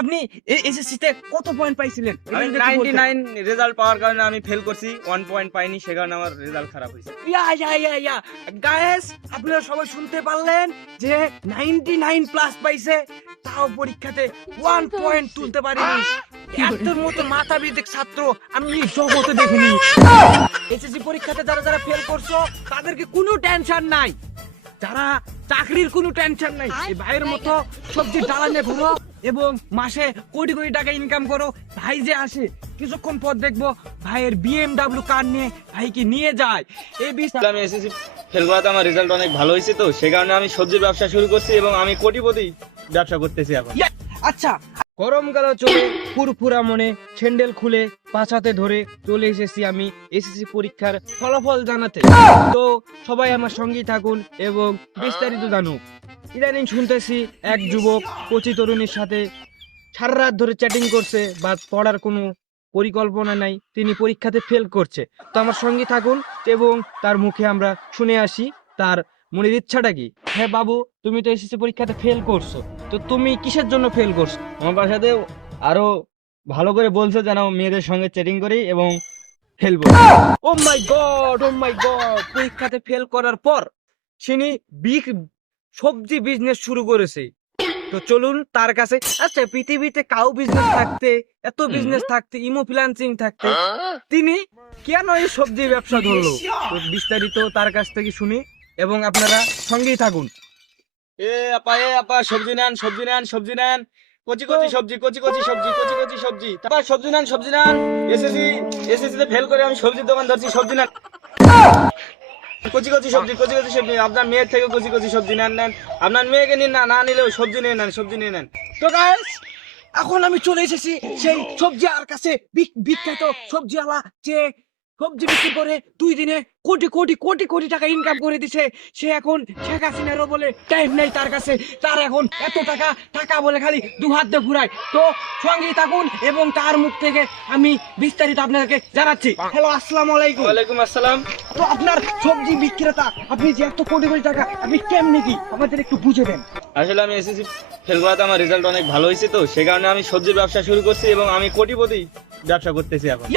আপনি এসএসসি তে কত পয়েন্ট পাইছিলেন? আমি 99 রেজাল্ট পাওয়ার কারণে আমি ফেল করছি, 1 পয়েন্ট পাইনি, সে কারণে আমার রেজাল্ট খারাপ হয়েছে। ইয়া গাইস, আপনারা সবাই শুনতে পারলেন যে 99 প্লাস পাইছে, তাও পরীক্ষাতে 1 পয়েন্ট তুলতে পারেনি। এত মতো মাথা বিদেক ছাত্র আমি জগতে দেখিনি। এসএসসি পরীক্ষাতে যারা যারা ফেল করছো তাদেরকে কোনো টেনশন নাই, যারা চাকরির কোনো টেনশন নাই, এই ভাইয়ের মতো সবজি ডালা নিয়ে ঘুরো এবং মাসে কোটি কোটি টাকা ইনকাম করো। ভাই যে আসে কিছুক্ষণ পর দেখবো ভাইয়ের BMW কার নিয়ে ভাইকে নিয়ে যায়। এই আমি এসএসসি ফেল করাতে আমার রেজাল্ট অনেক ভালো হয়েছে, তো সে কারণে আমি সবজির ব্যবসা শুরু করছি এবং আমি কোটিপতি ব্যবসা করতেছি এখন। আচ্ছা, গরমকালে চলে ফুরফুরা মনে স্যান্ডেল খুলে পাছাতে ধরে চলে এসেছি আমি এসএসসি পরীক্ষার ফলাফল জানাতে। তো সবাই আমার সঙ্গেই থাকুন এবং বিস্তারিত জানুক। ইদানিং শুনতেছি এক যুবক কচি তরুণীর সাথে সারা রাত ধরে চ্যাটিং করছে, বা পড়ার কোনো পরিকল্পনা নাই, তিনি পরীক্ষাতে ফেল করছে। তো আমার সঙ্গে থাকুন এবং তার মুখে আমরা শুনে আসি তার মনের ইচ্ছাটা কি। হ্যাঁ বাবু, তুমি তো এসএসসি পরীক্ষাতে ফেল করছো, তো তুমি কিসের জন্য ফেল করছো? আমার বাসাতে আরো ভালো করে বলছে যেন মেয়েদের সঙ্গে চ্যাটিং করি এবং ফেলবো। ও মাই গড, ও মাই গড! পরীক্ষাতে ফেল করার পর তিনি বিগ সবজি বিজনেস শুরু করেছে। তো চলুন তার কাছে। আচ্ছা, পৃথিবীতে কাউ বিজনেস থাকতে, এত বিজনেস থাকতে, ইমো ফ্রিল্যান্সিং থাকতে, তিনি কেন এই সবজি ব্যবসা ধরলো? তো বিস্তারিত তার কাছ থেকে শুনি এবং আপনারা সঙ্গেই থাকুন। এ আপা সবজি নেন, সবজি নেন, কচি সবজি, কচি সবজি, তারপর সবজি নেন। এসএসসি তে ফেল করে আমি সবজির দোকান ধরছি, সবজি নেন, কচি সবজি। আপনার মেয়ের থেকে কচি সবজি নেন, আপনার মেয়েকে নিন, না নিলেও সবজি নিয়ে নেন। তো গাইস, এখন আমি চলে এসেছি সেই সবজি আর কাছে, বিখ্যাত সবজিওয়ালা যে সবজি বিক্রি করে 2 দিনে কোটি টাকা ইনকাম করে দিছে। সে এখন শেখ হাসিনারও বলে টাইম নাই তার কাছে, তার এখন এত টাকা বলে খালি 2 হাত দিয়ে ঘুরায়। তো সঙ্গেই থাকুন এবং তার মুখ থেকে আমি বিস্তারিত আপনাদেরকে জানাচ্ছি। হ্যালো, আসসালামু আলাইকুম। ওয়ালাইকুম আসসালাম। তো আপনার সবজি বিক্রেতা, আপনি যে এত কোটি টাকা আপনি কেমনি কি আমাদের একটু বুঝে দেন। আসলে আমি এসএসসি ফেল করাতে আমার রেজাল্ট অনেক ভালো হয়েছে, তো সে কারণে আমি সবজির ব্যবসা শুরু করছি এবং আমি কোটিপতি ব্যবসা করতেছি এখন।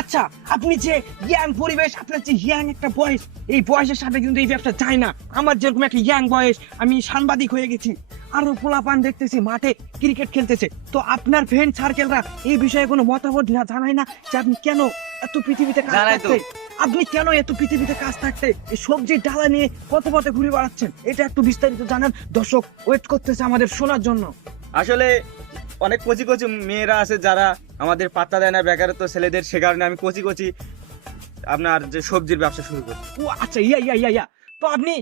আচ্ছা, আপনি যে ইয়াং পরিবেশ, আপনার যে ইয়াং একটা বয়স, এই বয়সের সাথে কিন্তু এই ব্যবসা যায় না। আমার যেরকম একটা ইয়াং বয়স, আমি সাংবাদিক হয়ে গেছি, আরো পোলাপান দেখতেছি মাঠে ক্রিকেট খেলতেছে। তো আপনার ফ্রেন্ড সার্কেলরা এই বিষয়ে কোনো মতামত না জানায় না যে আপনি কেন এত পৃথিবীতে কাজ থাকতে, আপনি কেন এত পৃথিবীতে কাজ থাকতে এই সবজির ডালা নিয়ে পথে ঘুরে বেড়াচ্ছেন? এটা একটু বিস্তারিত জানান, দর্শক ওয়েট করতেছে আমাদের শোনার জন্য। আসলে অনেক কচি মেয়েরা আছে যারা আমাদের পাত্তা দেয় না, বেকারত্ব ছেলেদের, সে কারণে আমি কচি আপনার যে সবজির ব্যবসা শুরু করি। ও আচ্ছা, ইয়া তো আপনি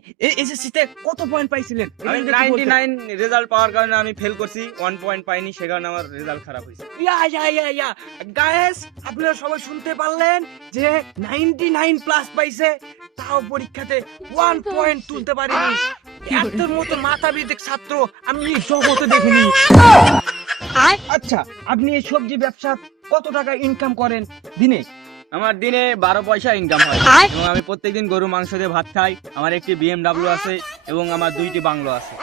এসএসসি তে কত পয়েন্ট পাইছিলেন? আমি 99 রেজাল্ট পাওয়ার কারণে আমি ফেল করছি, 1 পয়েন্ট পাইনি, সে কারণে আমার রেজাল্ট খারাপ হয়েছে। ইয়া গাইস, আপনারা সবাই শুনতে পারলেন যে 99 প্লাস পাইছে, তাও পরীক্ষাতে 1 পয়েন্ট তুলতে পারেনি। এত মতো মাথা বিদেক ছাত্র আমি জগতে দেখিনি। আচ্ছা, আপনি এই সবজি ব্যবসা কত টাকা ইনকাম করেন দিনে? আমার দিনে 12 পয়সা ইনকাম হয় এবং আমি প্রত্যেকদিন গরু মাংস দিয়ে ভাত খাই। আমার একটি BMW আছে এবং আমার 2টি বাংলো আছে।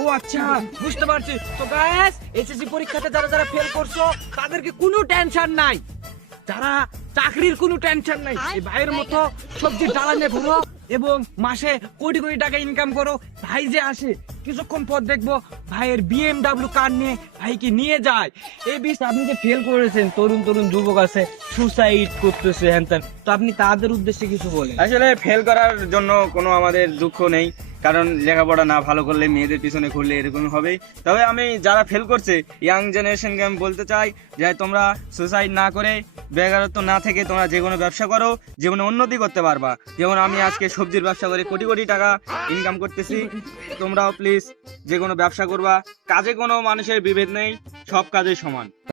ও আচ্ছা, বুঝতে পারছি। তো গাইস, এসএসসি পরীক্ষাতে যারা যারা ফেল করছো তাদেরকে কোনো টেনশন নাই, যারা চাকরির কোনো টেনশন নাই, এই ভাইয়ের মতো সবজি ডালা নিয়ে ঘুরো এবং মাসে কোটি টাকা ইনকাম করো। ভাই যে আসে কিছুক্ষণ পর দেখবো ভাইয়ের BMW কার নিয়ে ভাইকে নিয়ে যায়। এই বিষয়ে আপনি যে ফেল করেছেন, তরুণ যুবক আছে সুসাইড করতেছে হ্যান, তো আপনি তাদের উদ্দেশ্যে কিছু বলেন। আসলে ফেল করার জন্য কোনো আমাদের দুঃখ নেই, কারণ লেখাপড়া না ভালো করলে মেয়েদের পিছনে ঘুরলে এরকম হবেই। তবে আমি যারা ফেল করছে ইয়াং জেনারেশনকে আমি বলতে চাই যে তোমরা সুসাইড না করে, বেকারত্ব না থেকে তোমরা যে কোনো ব্যবসা করো, জীবনে উন্নতি করতে পারবা। যেমন আমি আজকে সবজির ব্যবসা করে কোটি টাকা ইনকাম করতেছি। তোমরাও প্লিজ যে কোনো ব্যবসা করবা, কাজে কোনো মানুষের বিভেদ নেই, সব কাজে সমান।